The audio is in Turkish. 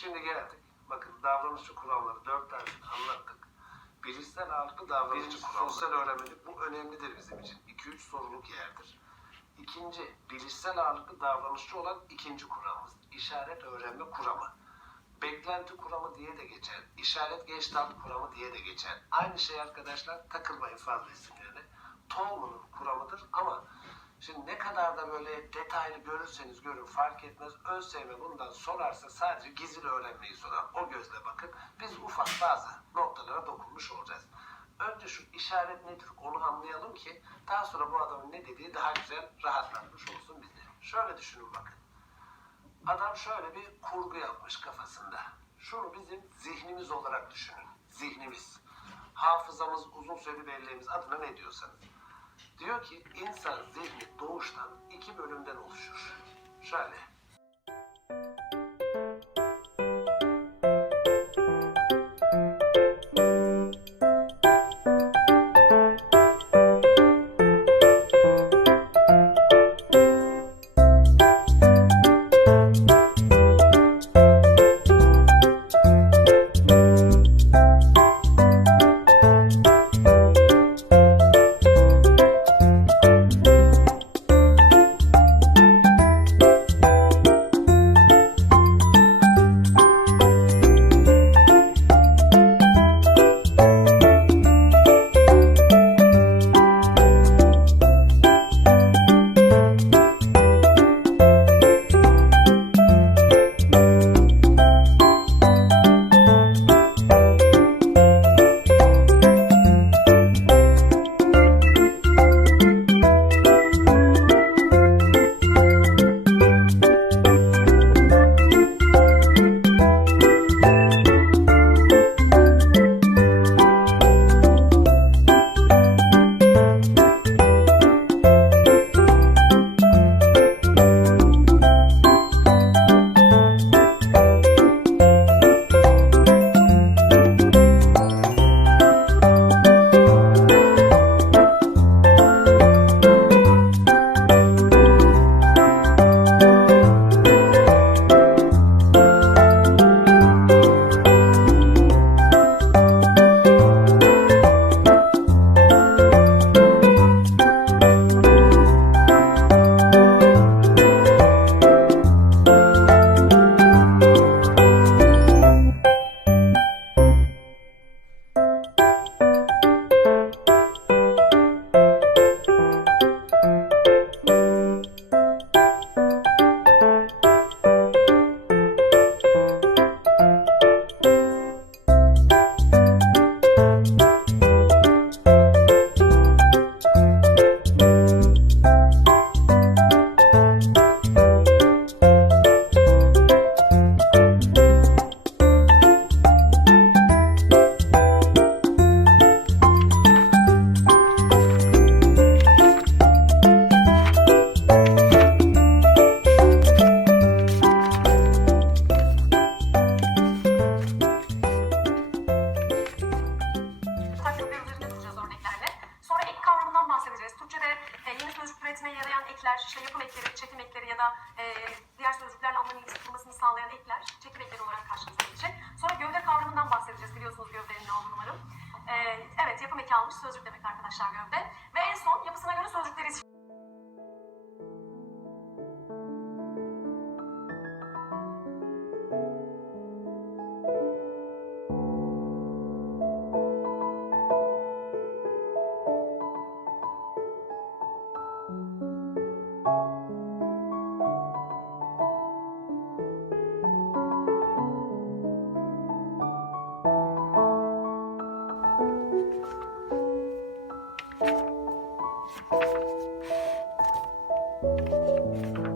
Şimdi geldik. Bakın davranışçı kuramları 4 tane anlattık. Bilişsel ağırlıklı davranışçı kuramları. Sosyal öğrenmelik bu önemlidir bizim için. 2-3 soruluk yerdir. İkinci, bilişsel ağırlıklı davranışçı olan ikinci kuramımız. İşaret öğrenme kuramı. Beklenti kuramı diye de geçer. İşaret geçtalt kuramı diye de geçer. Aynı şey arkadaşlar, takılmayın fazla isimlerine. Tolman'ın kuramıdır ama şimdi ne kadar da böyle detaylı görürseniz görün fark etmez. ÖSYM bundan sorarsa sadece gizli öğrenmeyi sorar. O gözle bakın. Biz ufak bazı noktalara dokunmuş olacağız. Önce şu işaret nedir onu anlayalım ki daha sonra bu adamın ne dediği daha güzel rahatlatmış olsun bizi. Şöyle düşünün bakın. Adam şöyle bir kurgu yapmış kafasında. Şunu bizim zihnimiz olarak düşünün. Zihnimiz. Hafızamız, uzun süreli belleğimiz adına ne diyorsanız. Diyor ki insan zihni doğuştan 2 bölümden oluşur. Şöyle. işte yapım ekleri, çekim ekleri ya da diğer sözcüklerle anlam ilgisi kurmasını sağlayan ekler çekim ekleri olarak karşımıza gelecek. Sonra gövde kavramından bahsedeceğiz. Biliyorsunuz gövdenin ne olduğunu umarım. Evet, yapım eki almış sözcük demek arkadaşlar gövde. Ve en son yapısına göre sözcükleri Thank you.